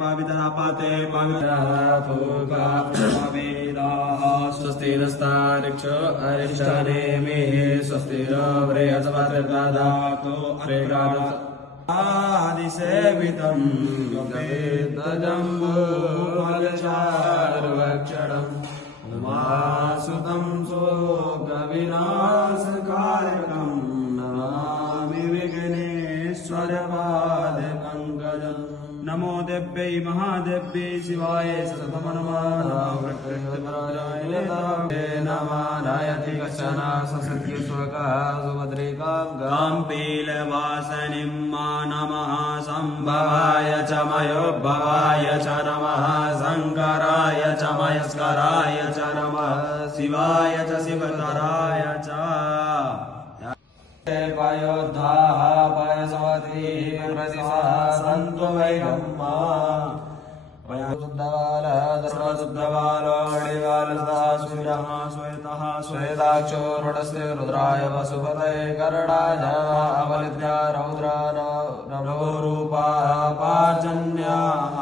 पावितरापाते पावितरावेदाः स्वस्ति नस्तारिक्ष अरिष्टनेमि स्वस्ति न बृहस्पतिर्दधातु आदिसेवितं गवेदजम्बूफलचारुभक्षणम् उमासुतं शोकविनाशकारकं नमामि विघ्नेश्वरपादपङ्कजम् नमो देव्यै महादेव्यै शिवाय नमानायति कश्चन ससत्यस्वकः सुभद्रेकां पीलवासनिं मा नमः सम्भवाय च मयोद्भवाय च नमः शङ्कराय च मयस्कराय च नमः शिवाय च शिवतराय च पयोद्धाः पयसवतीः प्रतिशः सन्तो वैगम्मा पयशुद्धबालः सर्वशुद्धबालो अडिबालः सूर्यः श्वेतः श्वेताक्षो रुडस्य रुद्राय वसुपतये करणाय अवलिद्या रौद्रा नभोरूपाः पार्जन्याः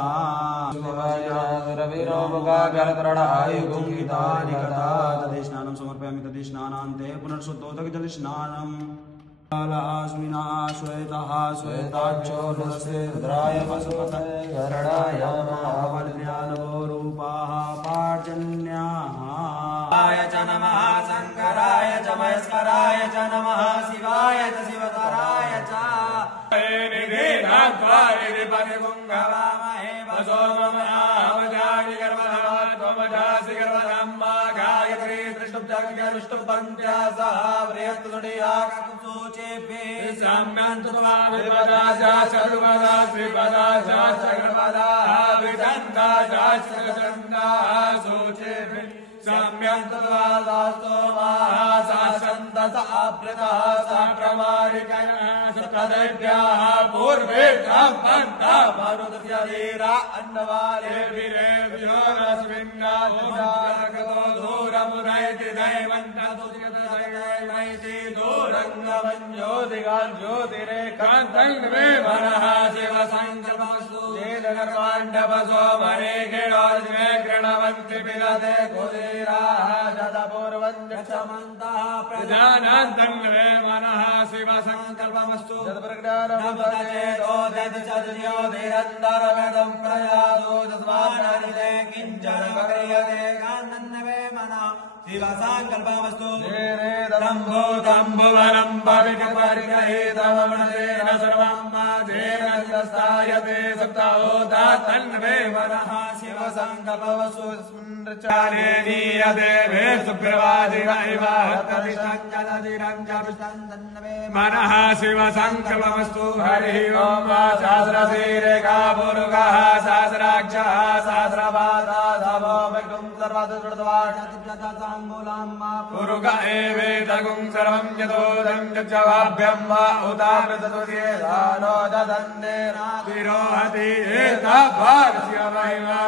रविरो मुखाकरकरणायुगुङ्गितानि कथा तदेष्णानं समर्पयामि तदेष्णानान्ते पुनर्शुद्धोदकजलस्नानम् अस्मिनः श्वेतः श्वेताक्षो रुद्रस्य रुद्राय वसुपतये करणाय अवलिद्या नभोरूपाः पार्जन्याः च नमः शङ्कराय च मयस्कराय च नमः शिवाय च शिवतराय च निधिनाद्वारिधिपतिपुङ्गवामहे वसोममनामजानि गर्वधमात्मजासि गर्वधम्मा गायत्री त्रिष्टुब्जगरुष्टुपन्त्यासः बृहत्तुडियाककुसुचेभ्ये साम्यान्तुत्वामिपदाशा सर्वदा श्रीपदाशा सर्वदाः विदन्ताशास्त्रचन्दाः सूचेभ्ये साम्यान्तुत्वादास्तोमाः सासन्तस आभृतः साप्रमारिकः सप्रदेभ्याः पूर्वेभ्यः पन्थः मरुदस्यधीरा अन्नवालेभिरेभ्यो रश्मिन्नाथो दूरमुदयति दैवन्तदुजगतसैवैति दूरङ्गमञ्ज्योतिकान् ज्योतिरेकान्तङ्मे मनः शिवसङ्कल्पमस्तु चेदकर्माण्डपसो मरे खेडोज्मे गृणवन्ति पिलते कुदीराः शतपूर्वञ्जक्षमन्तः प्रजानान्तङ्मे मनः शिवसङ्कल्पमस्तु चेदोदिरन्तरवेदं प्रयासो तस्मान्नरिते किञ्चन क्रियते कान्नन्वे मनः शिवसङ्कल्पमस्तु तम्भुवनं भविकपरिगृहीतममृतेन सर्वं माधेन स्थायते सप्ताहोदा तन्वे मनः शिवसङ्कल्पमस्तु चारे नीयते वे मनः शिवसङ्कल्पमस्तु हरिः ओं सहस्रशीरेखा पुरुषः सहस्राक्षः सहस्रपादा धमो वैकुं सर्वदुर्वाङ्गुलां पुरुष एवेदगुं सर्वं यतोदं चक्षवाभ्यं वा उदामृतसुर्येधानो ददन्नेनाभिरोहति एतद्भागस्य महिमा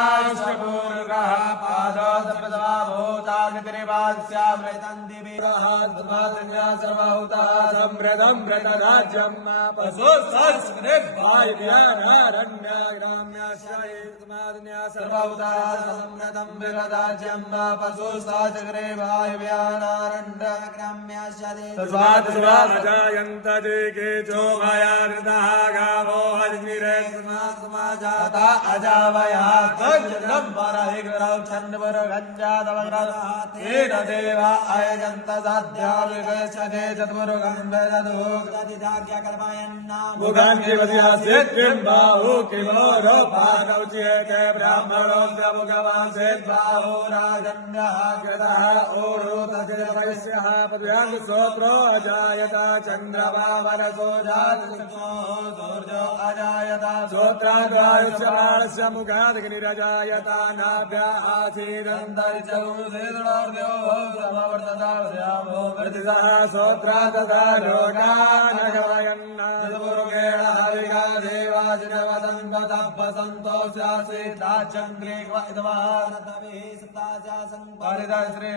तुज्यायाश्चपूर्गः पादो सर्वदाभूताग्निपास्यामृतन्ति वीरः सर्वात्मन्या सर्वभूतः समृतं मृतराज्यं पशु संस्कृतभाव्यानारण्याग्राम्याश्रयेत्माद्न्या सर्वभूतः समृतं मृतराज्यं पशु साचक्रे भाव्यानारण्याग्राम्याश्रये तस्मात् सर्वाजायन्त देके चोभयानृतः गावो हरिमिरे समाजाता अजावया तज्जनं परहिग्रौ छन्नवरगञ्जातवग्रतेन देवा अयजन्त साध्याविगच्छते चतुर्गं वेदधोक्तदिदाज्ञाकल्पयन्ना मुखान् किमधियास्येत्बिम्बाहु किमोरोपाकौच्येते ब्राह्मणोऽस्य मुखवान् चेद्बाहु राजन्यः कृतः ओरोतजयस्य पद्भ्यां स्तोत्रो अजायत चन्द्रमा वरसो सूर्यो अजायत श्रोत्राद्वायुष्य बाणस्य मुखादग्निरजायत नाभ्या आसीदन्तरिचगुंसेदुर्द्यो समवर्तदास्यामो प्रतिसः श्रोत्रा तथा लोकानगमयन्नादपुरुगेण हरिका देवाजिनवदन्त तप्पसन्तोषासीदाचन्द्रे क्व इदवानतभिः सप्ताचा संपरिदश्री